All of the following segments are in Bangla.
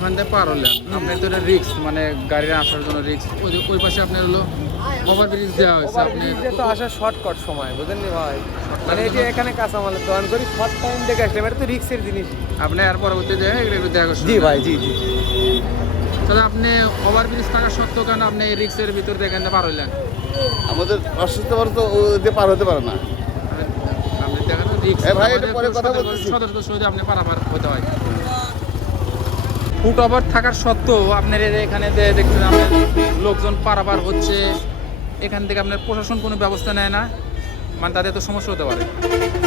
ওখান থেকে পার হলেন, আপনার তো এটা রিক্স, মানে গাড়ির আসার জন্য রিক্স। ওই পাশে আপনার হলো ওভারব্রিজ দেওয়া হয়েছে, আপনি ওভারব্রিজে তো আসা শর্টকাট সময়, বুঝলেন নি ভাই? মানে এই যে এখানে কাঁচামালের দোকান করি, শর্ট টাইম দেখে আসলাম, এটা তো রিক্সের জিনিস। আপনি আর পরবর্তীতে একটু দেখা করছেন। জি ভাই, জি জি। তাহলে আপনি ওভারব্রিজ থাকা সত্ত্বেও কেন আপনি এই রিক্সের ভিতর দিয়ে এখান থেকে পার হলেন? আমাদের অসুস্থ মানুষ তো ওদের পার হতে পারে না। আপনি দেখেন রিক্স, ভাই এটা পরে কথা বলতেছি। সতর্ক সহিত আপনি পারাপার হতে হয়। ফুট ওভার থাকার সত্ত্বেও আপনার এখানে দেখছেন আপনার লোকজন পারাপার হচ্ছে, এখান থেকে আপনার প্রশাসন কোনো ব্যবস্থা নেয় না, মানে তাদের তো সমস্যা হতে পারে।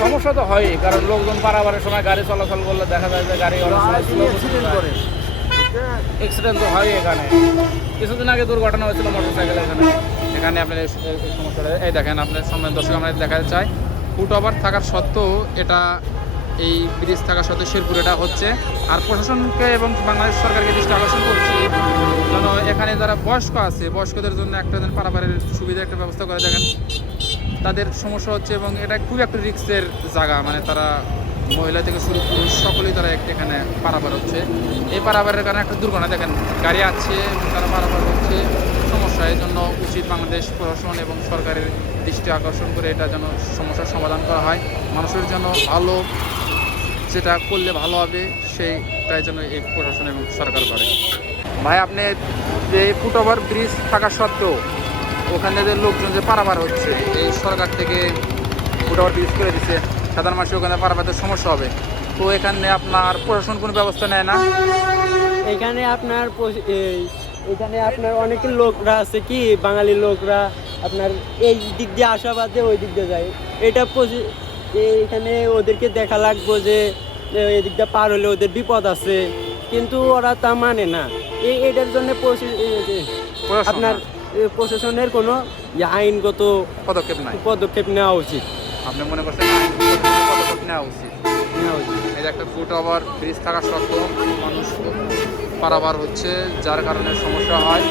সমস্যা তো হয়ই, কারণ লোকজন পারাবারের সময় গাড়ি চলাচল করলে দেখা যায় যে গাড়ি অনেক সময় স্লো করে, অ্যাক্সিডেন্ট তো হয়। এখানে কিছুদিন আগে দুর্ঘটনা হয়েছিল মোটরসাইকেল এখানে আপনার এই সমস্যাটা এই দেখেন, আপনার সম্মান দর্শক আমরা দেখাতে চাই, ফুট ওভার থাকার সত্ত্বেও এটা এই ব্রিজ থাকা সত্ত্বেও শেরপুর এটা হচ্ছে। আর প্রশাসনকে এবং বাংলাদেশ সরকারকে দৃষ্টি আকর্ষণ করছি যেন এখানে যারা বয়স্ক আছে, বয়স্কদের জন্য একটা যেন পারাপারের সুবিধা একটা ব্যবস্থা করে। দেখেন তাদের সমস্যা হচ্ছে এবং এটা খুব একটা রিস্কের জায়গা, মানে তারা মহিলা থেকে শুরু করে সকলেই তারা এখানে পারাপার হচ্ছে। এই পারাপারের কারণে একটা দুর্ঘটনা, দেখেন গাড়ি আছে এবং তারা পারাপার হচ্ছে, সমস্যা। এই জন্য উচিত বাংলাদেশ প্রশাসন এবং সরকারের দৃষ্টি আকর্ষণ করে এটা যেন সমস্যার সমাধান করা হয়, মানুষের জন্য ভালো যেটা করলে ভালো হবে সেইটাই যেন এই প্রশাসন এবং সরকার করে। ভাই আপনি যে ফুট ওভার ব্রিজ থাকা সত্ত্বেও ওখানে যে লোকজন যে পারাপার হচ্ছে, এই সরকার থেকে ফুট ওভার ব্রিজ করে দিচ্ছে, সাধারণ মানুষের ওখানে পারাপারের সমস্যা হবে, তো এখানে আপনার প্রশাসন কোনো ব্যবস্থা নেয় না? এখানে আপনার অনেক লোকরা আছে কি, বাঙালি লোকরা আপনার এই দিক দিয়ে আশাবাদে ওই দিক দিয়ে যায়। এটা এখানে ওদেরকে দেখা লাগবো যে এই দিক দিয়ে পার হলে ওদের বিপদ আছে, কিন্তু ওরা তা মানে না। এটার জন্য আপনার প্রশাসনের কোনো আইনগত পদক্ষেপ নেওয়া উচিত। আপনি মনে করছেন পদক্ষেপ নেওয়া উচিত? এই যে একটা ফুট ওভার ব্রিজ থাকা সত্ত্বেও মানুষ পারাপার হচ্ছে, যার কারণে সমস্যা হয়।